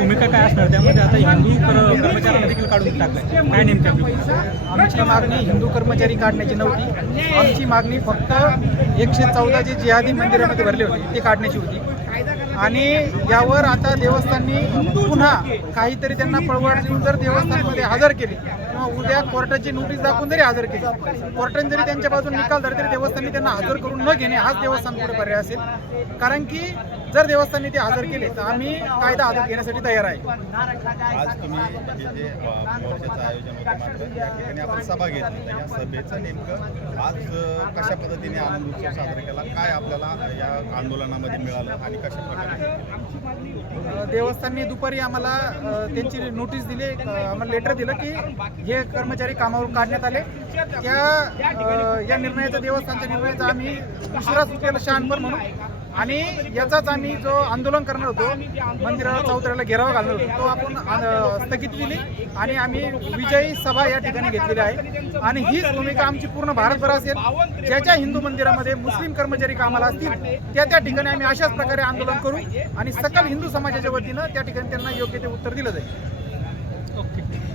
भूमिका काय असणार? त्यामध्ये आता हिंदू कर- कर्मचाऱ्यांना देखील काढून टाकलाय. काय नेमकी आपली भूमिका? आमची मागणी हिंदू कर्मचारी काढण्याची नव्हती. आमची मागणी फक्त एकशे चौदा जे जिहादी मंदिरामध्ये भरले होते ते काढण्याची होती. आणि यावर आता देवस्थाननी पुन्हा काहीतरी त्यांना पळवाट देऊन जर देवस्थानमध्ये हजर केले किंवा उद्या कोर्टाची नोटीस दाखवून जरी हजर केली कोर्टाने जरी त्यांच्या बाजून निकाल धरले तरी देवस्थानने त्यांना हजर करून न घेणे हाच देवस्थान पुढे पर्याय असेल. कारण की जर देवस्थानने ते हजर केले तर आम्ही कायदा हातात घेण्यासाठी तयार आहे. आज तुम्ही हे जे मोर्चाचं आयोजन होतं मात्र या ठिकाणी आपण सभा घेतली. तर या सभेचं नेमकं आज कशा पद्धतीने आनंद उत्सव साजरा केला? काय आपल्याला या आंदोलनामध्ये मिळालं आणि कशा प्रकारे? देवस्थानने दुपारी आम्हाला त्यांची नोटीस दिली आम्हाला लेटर दिलं की जे कर्मचारी कामावरून काढण्यात आले. त्या या निर्णयाचा देवस्थानच्या निर्णयाचा आम्ही उशिरा केलं शहाणपण म्हणून आणि याचाच आम्ही जो आंदोलन करणार होतो मंदिराला चौधऱ्याला घेराव घालणार होतो तो आपण स्थगित दिली आणि आम्ही विजयी सभा या ठिकाणी घेतलेली आहे. आणि हीच भूमिका आमची पूर्ण भारतभर असेल. ज्या ज्या हिंदू मंदिरामध्ये मुस्लिम कर्मचारी कामाला असतील त्या त्या ठिकाणी आम्ही अशाच प्रकारे आंदोलन करू आणि सकल हिंदू समाजाच्या वतीनं त्या ठिकाणी त्यांना योग्य ते उत्तर दिलं जाईल. ओके.